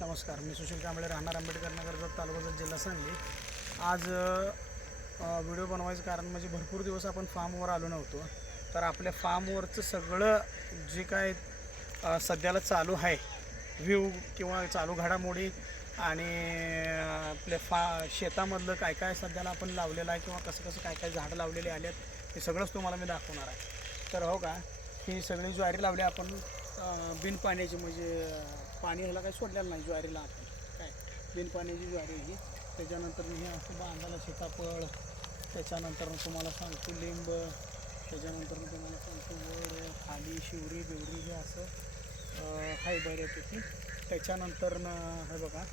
नमस्कार मी सुशील कांबळे राहणार आंबेडकर नगर जत तालुका जिल्हा सांगली. आज व्हिडिओ बनवायचं कारण म्हणजे भरपूर दिवस आपण फार्मवर आलो नव्हतो. तर आपल्या फार्मवरचं सगळं जे काय सध्याला चालू आहे व्ह्यू किंवा चालू घडामोडी आणि आपल्या फा शेतामधलं काय काय सध्याला आपण लावलेलं आहे किंवा कसं कसं काय काय झाडं लावलेली आलेत हे सगळंच तुम्हाला मी दाखवणार आहे. तर हो का ही सगळी ज्वारी लावली आपण बिनपाण्याची बिन पाण्याची म्हणजे पाणी ह्याला काही सोडलेलं नाही ज्वारीला आपण. काय? बिन पाण्याची ज्वारी ही. त्याच्यानंतर मी हे असं बांधाला सीताफळ त्याच्यानंतर तुम्हाला सांगतो लिंब त्याच्यानंतर मी तुम्हाला सांगतो वड खाली शिवरी बिवरी हे असं अ, हाय बऱ्यापैकी. त्याच्यानंतर न हे बघा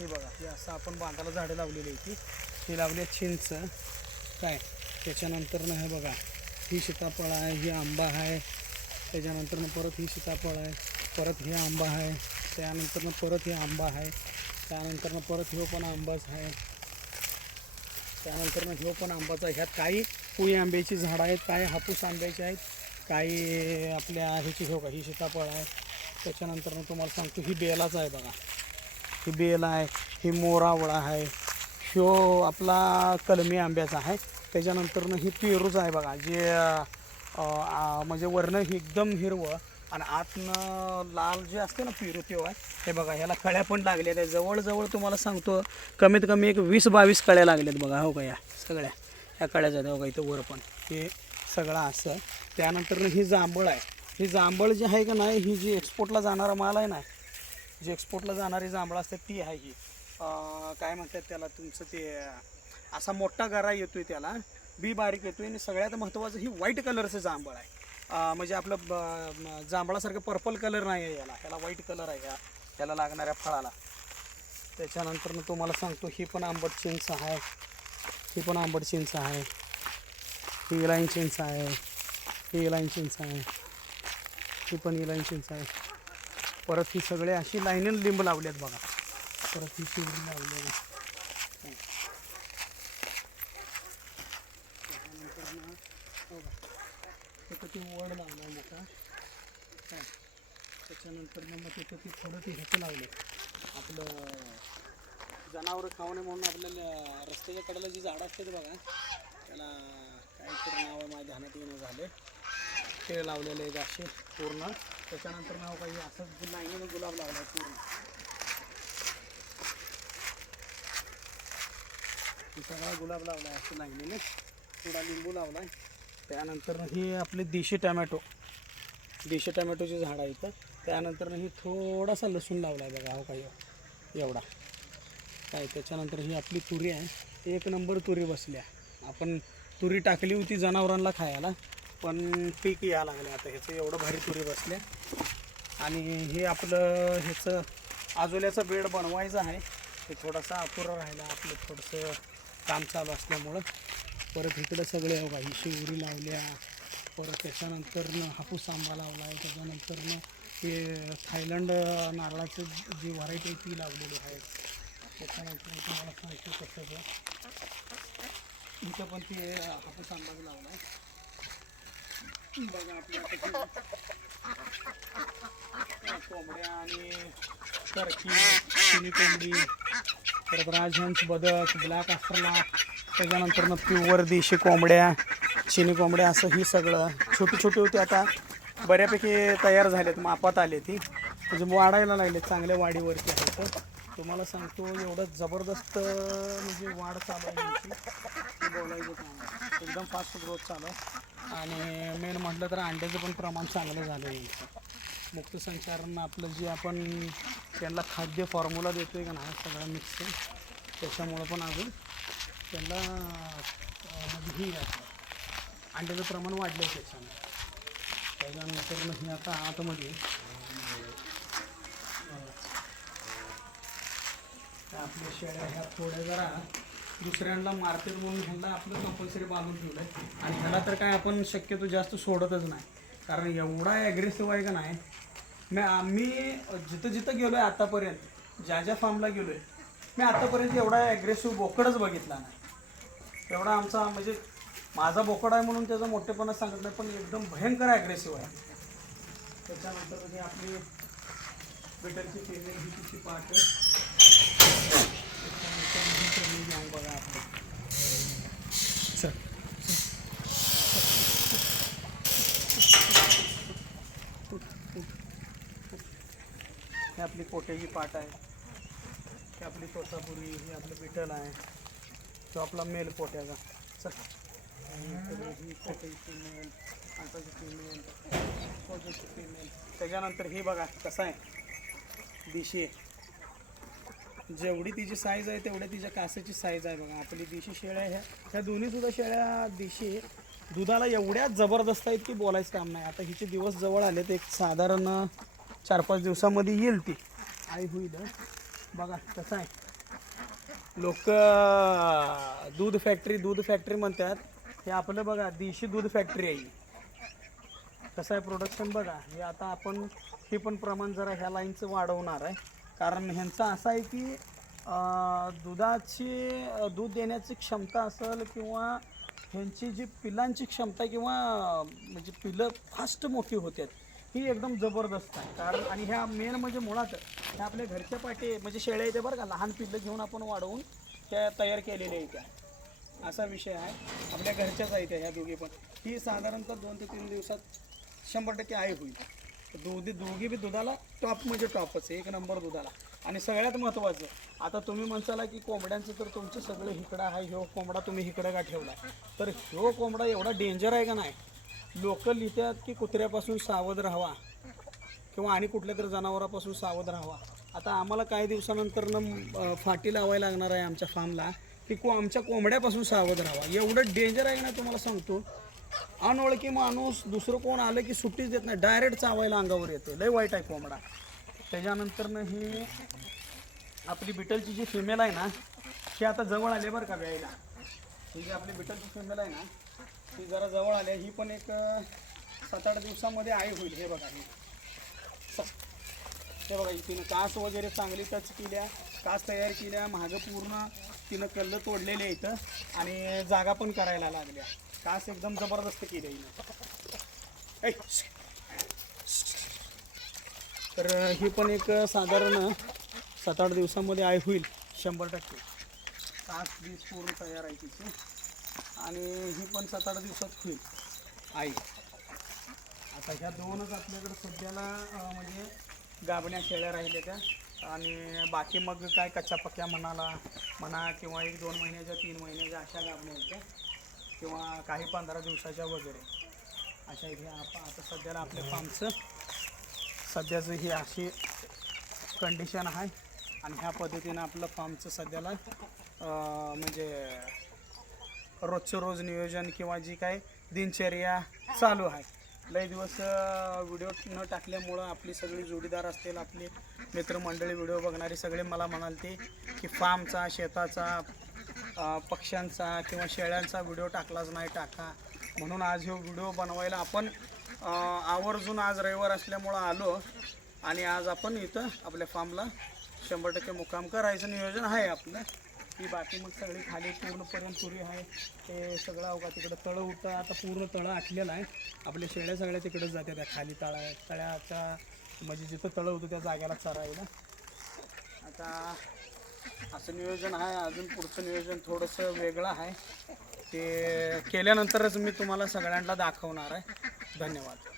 हे बघा हे असं आपण बांधाला झाडं लावलेली आहे ती हे लावली आहे चिंच. काय? त्याच्यानंतर न हे बघा ही सीताफळ आहे ही आंबा आहे. त्याच्यानंतर परत ही सीताफळ आहे. परत हे आंबा आहे. त्यानंतर परत हे आंबा आहे. त्यानंतर परत ह्यो पण आंबाच आहे. त्यानंतर ह्यो पण आंबाचा आहे. ह्यात काही पुई आंब्याची झाडं आहेत काही हापूस आंब्याची आहेत काही आपल्या ह्याची हो का ही सीताफळ आहे. त्याच्यानंतर तुम्हाला सांगतो ही बेलाच आहे बघा. ही बेल आहे ही मोरावळा आहे. ह्यो आपला कलमी आंब्याचा आहे. त्याच्यानंतरनं ही पेरूच आहे बघा जे म्हणजे वर्ण एकदम हिरवं आणि आतनं लाल जे असते ना पिरू तेव्हा आहे हे बघा ह्याला कळ्या पण लागल्या आहेत. जवळजवळ तुम्हाला सांगतो कमीत कमी एक वीस बावीस कळ्या लागल्यात बघा हो का या? सगळ्या. ह्या कळ्या आहेत हो इथं वर पण. हे सगळं असं. त्यानंतर ही जांभळ आहे. ही जांभळ जी आहे का नाही ही जी एक्सपोर्टला जाणारा माल आहे ना जी एक्सपोर्टला जाणारी जांभळ असते ती आहे ही. काय म्हणतात त्याला तुमचं ते असा मोठा गरा येतोय त्याला बी बारीक येतोय आणि सगळ्यात महत्त्वाचं ही व्हाईट कलरचं जांभळ आहे. म्हणजे आपलं ब- जांभळासारखं पर्पल कलर नाही आहे याला. ह्याला व्हाईट कलर आहे या. ह्याला लागणाऱ्या फळाला. त्याच्यानंतर मी तुम्हाला सांगतो ही पण आंबट चिंच आहे. ही पण आंबट चिंच आहे. ही इलाईन चिंच आहे. ही इलाईन चिंच आहे. ही पण इलाईन चिंच आहे. परत ही सगळे अशी लाईनीन लिंब लावल्यात बघा. परत ही शिवरी लावली आहे त्याच्यानंतर ना बघा तिथं ती वड लावला आहे मोठा. काय त्याच्यानंतर मग तिथं ती थोडं ते ह्याचं लावले. आपलं जनावरं खाऊ नये म्हणून आपल्याला रस्त्याच्या कडेला जी झाडं असतात बघा त्याला काहीतरी नाव माझ्या ध्यानात येणं झाले ते लावलेले आहेत असे पूर्ण. त्याच्यानंतर नाव काही असंच नाही गुलाब लावला आहे पूर्ण सगळा गुलाब लावला आहे असं लाईनीने थोडा लिंबू लावला आहे त्यानंतर ही आपले देशी टमॅटो. देशी टमॅटोची झाडं आहे इथं. त्यानंतर ही थोडासा लसूण लावला आहे बघा हो काही एवढा. काय त्याच्यानंतर ही आपली तुरी आहे. एक नंबर तुरी बसल्या आपण तुरी टाकली होती जनावरांना खायला पण पीक या लागले आता. ह्याचं एवढं भारी तुरी बसल्या आणि हे आपलं ह्याचं आजोल्याचं बेड बनवायचं आहे. ते थोडासा अपुरं राहिला आपलं थोडंसं काम चालू असल्यामुळं. परत इकडं सगळे हो ही शिवरी लावल्या परत त्याच्यानंतरनं हापूस आंबा लावला आहे त्याच्यानंतरनं ते थायलंड नारळाचं जी व्हरायटी आहे ती लावलेली आहे. त्याच्यानंतर तुम्हाला सांगतो कसं इथं पण ते हापूस आंबाच लावला आहे. बघा आपल्या कोंबड्या आणि टर्की चिनी कोंबडी परत राजहंस बदक ब्लॅक अस्ट्रला त्याच्यानंतर मग प्युअर देशी कोंबड्या चिनी कोंबड्या असं ही सगळं. छोटी छोटी होती आता बऱ्यापैकी तयार झालेत मापात आले ती. म्हणजे वाढायला लागले चांगल्या वाढीवरती आहेत तुम्हाला सांगतो एवढं जबरदस्त म्हणजे वाढ चालू आहे ते बोलायचं काम एकदम फास्ट ग्रोथ चालू आहे. आणि मेन म्हटलं तर अंड्याचं पण प्रमाण चांगलं झालं आहे. मुक्त संचारण आपलं जे आपण त्यांना खाद्य फॉर्म्युला देतो आहे का नाही सगळं मिक्स त्याच्यामुळं पण अजून त्यांना म्हणजे ही आहे. अंड्याचं प्रमाण वाढलं आहे त्याच्यानं. त्याच्यानंतर मग हे आता आतमध्ये आपल्या शेळ्या ह्या थोड्या जरा दुसऱ्यांना मार्केट म्हणून ह्यांना आपलं कंपल्सरी बांधून ठेवलं आहे आणि ह्याला तर काय आपण शक्यतो जास्त सोडतच नाही. कारण एवढा ॲग्रेसिव्ह आहे का नाही? मी आम्ही जिथं जिथं गेलो आहे आतापर्यंत ज्या ज्या फार्मला गेलो आहे मी आतापर्यंत एवढा ॲग्रेसिव्ह बोकडच बघितला नाही. एवढा आमचा म्हणजे माझा बोकड आहे म्हणून त्याचा मोठेपणा सांगत नाही पण एकदम भयंकर ॲग्रेसिव्ह आहे. त्याच्यानंतर म्हणजे आपली बिटरची फेमेल ही तिची पाठ बघा आपली. हे आपली कोटेची पाट आहे. ही आपली तोतापुरी ही आपलं बिटल आहे. तो आपला मेल पोट्याचा. त्याच्यानंतर हे बघा कसं आहे? दिशी आहे. जेवढी तिची साईज आहे तेवढ्या तिच्या कासेची साईज आहे बघा. आपली देशी शेळ्या ह्या ह्या दोन्हीसुद्धा शेळ्या देशी दुधाला एवढ्या जबरदस्त आहेत की बोलायचं काम नाही. आता हिचे दिवस जवळ आले एक साधारण चार पाच दिवसामध्ये येईल ती. आई होईल बघा कसं आहे? लोक दूध फॅक्टरी दूध फॅक्टरी म्हणतात. हे आपलं बघा देशी दूध फॅक्टरी आहे. कसं आहे प्रोडक्शन बघा. हे आता आपण हे पण प्रमाण जरा ह्या लाईनचं वाढवणार आहे. कारण ह्यांचं असं आहे की दुधाची दूध देण्याची क्षमता असेल किंवा ह्यांची जी पिलांची क्षमता किंवा म्हणजे पिलं फास्ट मोठी होतात. ही एकदम जबरदस्त आहे. कारण आणि ह्या मेन म्हणजे मुळात ह्या आपल्या घरच्या पाठी म्हणजे शेळ्या येते बरं का लहान पिल्लं घेऊन आपण वाढवून त्या तयार केलेल्या आहेत. असा विषय आहे. आपल्या घरच्याच आहेत ह्या दोघी पण. ही साधारणतः दोन ते तीन दिवसात शंभर टक्के आहे होईल. दोघी दोघी बी दुधाला टॉप म्हणजे टॉपच आहे. एक नंबर दुधाला. आणि सगळ्यात महत्त्वाचं आता तुम्ही म्हणसाला की कोंबड्यांचं तर तुमचं सगळं इकडं आहे ह्यो कोंबडा तुम्ही इकडं का ठेवला तर ह्यो कोंबडा एवढा डेंजर आहे का नाही? लोक लिहितात की कुत्र्यापासून सावध राहावा किंवा आणि कुठल्या तरी जनावरापासून सावध राहावा. आता आम्हाला काही दिवसानंतर फाटी लावायला लागणार आहे आमच्या फार्मला की को आमच्या कोंबड्यापासून सावध राहावा. एवढं डेंजर आहे ना तुम्हाला सांगतो. अनोळखी माणूस दुसरं कोण आलं की सुट्टीच देत नाही डायरेक्ट चावायला अंगावर येते. लय वाईट आहे कोंबडा. त्याच्यानंतरनं ही आपली बिटलची जी फिमेल आहे ना ती आता जवळ आली बरं का व्यायला ही जी आपली बिटलची फिमेल आहे ना ती जरा जवळ आली ही पण एक सात आठ दिवसामध्ये आई होईल. हे बघा ही. स- हे बघा तिनं कास वगैरे चांगली टच केल्या कास तयार केल्या मागं पूर्ण तिनं कल्ल तोडलेले आहेत. आणि जागा पण करायला लागल्या. कास एकदम जबरदस्त केली हिनं. तर ही पण एक साधारण सात आठ दिवसामध्ये आई होईल शंभर टक्के. कास वीस पूर्ण तयार आहे तिची. आणि ही पण सात आठ दिवसात होईल आई. आता ह्या दोनच आपल्याकडे सध्याला म्हणजे गाबण्या शेळ्या राहिल्या त्या. आणि बाकी मग काय कच्च्या पक्क्या म्हणाला म्हणा किंवा एक दोन महिन्याच्या तीन महिन्याच्या अशा गाबण्या आहेत त्या. किंवा काही पंधरा दिवसाच्या वगैरे. अशा इथे आपण आता सध्याला आपल्या फार्मचं सध्याचं ही अशी कंडिशन आहे. आणि ह्या पद्धतीनं आपलं फार्मचं सध्याला म्हणजे रोजचं रोज नियोजन किंवा जी काय दिनचर्या चालू आहे. लय दिवस व्हिडिओ न टाकल्यामुळं आपली सगळी जोडीदार असतील आपली मित्रमंडळी व्हिडिओ बघणारे सगळे मला म्हणालते की फार्मचा शेताचा पक्ष्यांचा किंवा शेळ्यांचा व्हिडिओ टाकलाच नाही टाका. म्हणून आज ह्यो व्हिडिओ बनवायला आपण आवर्जून आज रविवार असल्यामुळं आलो आणि आज आपण इथं आपल्या फार्मला शंभर टक्के मुक्काम करायचं नियोजन आहे आपलं. ती बाकी मग सगळी खाली पूर्णपर्यंत पुरी आहे. ते सगळं अवघा तिकडं तळं उठतं. आता पूर्ण तळं आटलेलं आहे. आपल्या शेळ्या सगळ्या तिकडंच जाते त्या खाली तळा तळ्याच्या म्हणजे जिथं तळं होतं त्या जागेला चरायला. आता असं नियोजन आहे. अजून पुढचं नियोजन थोडंसं वेगळं आहे. ते केल्यानंतरच मी तुम्हाला सगळ्यांना दाखवणार आहे. धन्यवाद.